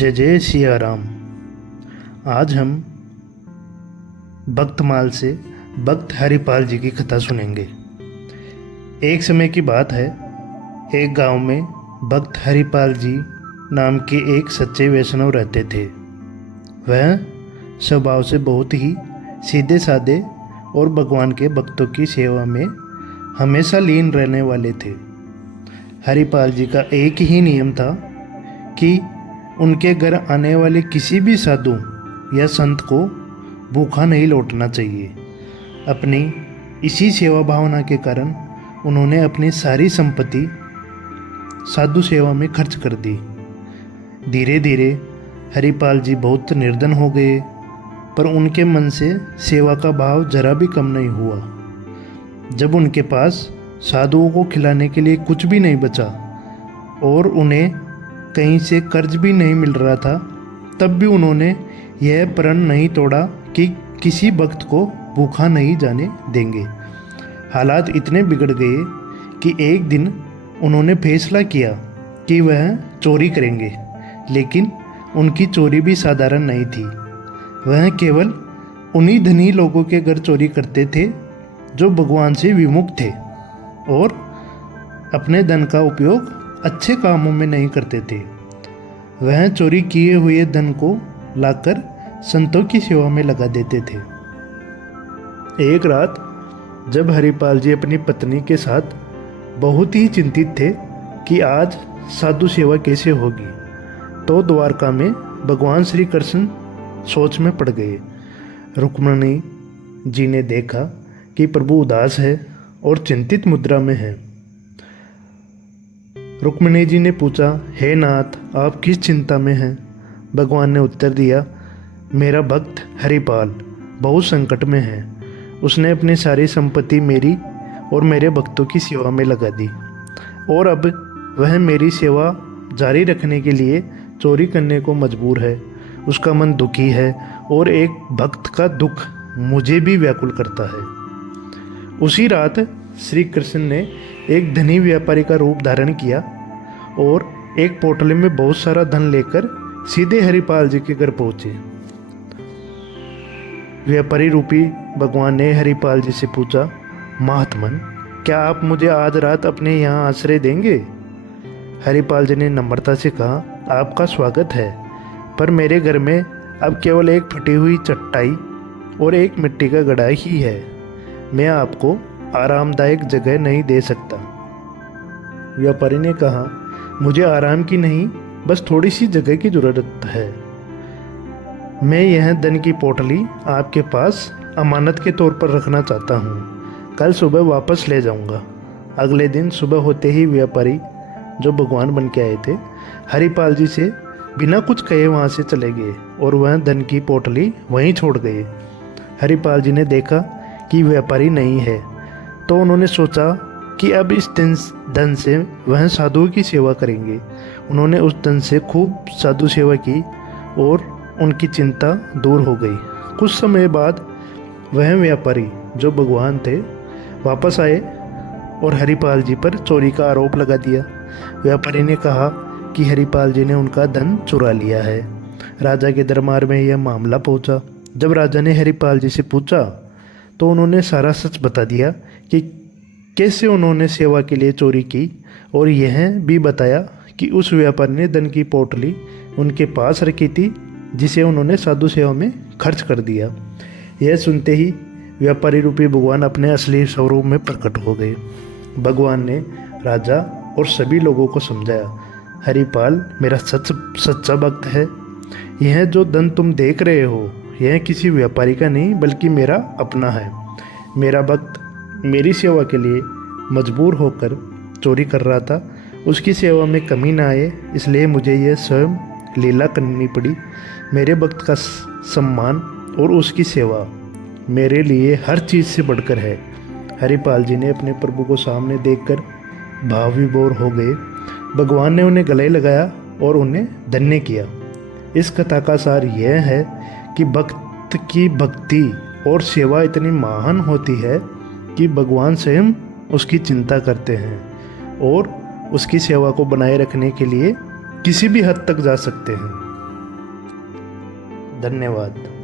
जय जय सिया राम। आज हम भक्तमाल से भक्त हरिपाल जी की कथा सुनेंगे। एक समय की बात है, एक गांव में भक्त हरिपाल जी नाम के एक सच्चे वैष्णव रहते थे। वह स्वभाव से बहुत ही सीधे साधे और भगवान के भक्तों की सेवा में हमेशा लीन रहने वाले थे। हरिपाल जी का एक ही नियम था कि उनके घर आने वाले किसी भी साधु या संत को भूखा नहीं लौटना चाहिए। अपनी इसी सेवा भावना के कारण उन्होंने अपनी सारी संपत्ति साधु सेवा में खर्च कर दी। धीरे धीरे हरिपाल जी बहुत निर्धन हो गए, पर उनके मन से सेवा का भाव जरा भी कम नहीं हुआ। जब उनके पास साधुओं को खिलाने के लिए कुछ भी नहीं बचा और उन्हें कहीं से कर्ज भी नहीं मिल रहा था, तब भी उन्होंने यह प्रण नहीं तोड़ा कि किसी भक्त को भूखा नहीं जाने देंगे। हालात इतने बिगड़ गए कि एक दिन उन्होंने फैसला किया कि वह चोरी करेंगे, लेकिन उनकी चोरी भी साधारण नहीं थी। वह केवल उन्हीं धनी लोगों के घर चोरी करते थे जो भगवान से विमुख थे और अपने धन का उपयोग अच्छे कामों में नहीं करते थे। वह चोरी किए हुए धन को लाकर संतों की सेवा में लगा देते थे। एक रात जब हरिपाल जी अपनी पत्नी के साथ बहुत ही चिंतित थे कि आज साधु सेवा कैसे होगी, तो द्वारका में भगवान श्री कृष्ण सोच में पड़ गए। रुक्मिणी जी ने देखा कि प्रभु उदास है और चिंतित मुद्रा में है। रुक्मिणी जी ने पूछा, हे नाथ, आप किस चिंता में हैं? भगवान ने उत्तर दिया, मेरा भक्त हरिपाल बहुत संकट में है। उसने अपनी सारी संपत्ति मेरी और मेरे भक्तों की सेवा में लगा दी और अब वह मेरी सेवा जारी रखने के लिए चोरी करने को मजबूर है। उसका मन दुखी है और एक भक्त का दुख मुझे भी व्याकुल करता है। उसी रात श्री कृष्ण ने एक धनी व्यापारी का रूप धारण किया और एक पोटली में बहुत सारा धन लेकर सीधे हरिपाल जी के घर पहुंचे। व्यापारी रूपी भगवान ने हरिपाल जी से पूछा, महात्मन, क्या आप मुझे आज रात अपने यहाँ आश्रय देंगे? हरिपाल जी ने नम्रता से कहा, आपका स्वागत है, पर मेरे घर में अब केवल एक फटी हुई चटाई और एक मिट्टी का घड़ा ही है। मैं आपको आरामदायक जगह नहीं दे सकता। व्यापारी ने कहा, मुझे आराम की नहीं, बस थोड़ी सी जगह की जरूरत है। मैं यह धन की पोटली आपके पास अमानत के तौर पर रखना चाहता हूँ। कल सुबह वापस ले जाऊँगा। अगले दिन सुबह होते ही व्यापारी, जो भगवान बन के आए थे, हरिपाल जी से बिना कुछ कहे वहाँ से चले गए और वह धन की पोटली वहीं छोड़ गए। हरिपाल जी ने देखा कि व्यापारी नहीं है, तो उन्होंने सोचा कि अब इस धन से वह साधुओं की सेवा करेंगे। उन्होंने उस धन से खूब साधु सेवा की और उनकी चिंता दूर हो गई। कुछ समय बाद वह व्यापारी, जो भगवान थे, वापस आए और हरिपाल जी पर चोरी का आरोप लगा दिया। व्यापारी ने कहा कि हरिपाल जी ने उनका धन चुरा लिया है। राजा के दरबार में यह मामला पहुंचा। जब राजा ने हरिपाल जी से पूछा तो उन्होंने सारा सच बता दिया कि कैसे उन्होंने सेवा के लिए चोरी की और यह भी बताया कि उस व्यापारी ने धन की पोटली उनके पास रखी थी, जिसे उन्होंने साधु सेवा में खर्च कर दिया। यह सुनते ही व्यापारी रूपी भगवान अपने असली स्वरूप में प्रकट हो गए। भगवान ने राजा और सभी लोगों को समझाया, हरिपाल मेरा सच्चा भक्त है। यह जो धन तुम देख रहे हो, यह किसी व्यापारी का नहीं बल्कि मेरा अपना है। मेरा भक्त मेरी सेवा के लिए मजबूर होकर चोरी कर रहा था। उसकी सेवा में कमी ना आए, इसलिए मुझे यह स्वयं लीला करनी पड़ी। मेरे भक्त का सम्मान और उसकी सेवा मेरे लिए हर चीज़ से बढ़कर है। हरिपाल जी ने अपने प्रभु को सामने देखकर भाव विभोर हो गए। भगवान ने उन्हें गले लगाया और उन्हें धन्य किया। इस कथा का सार यह है कि भक्त की भक्ति और सेवा इतनी महान होती है कि भगवान स्वयं उसकी चिंता करते हैं और उसकी सेवा को बनाए रखने के लिए किसी भी हद तक जा सकते हैं। धन्यवाद।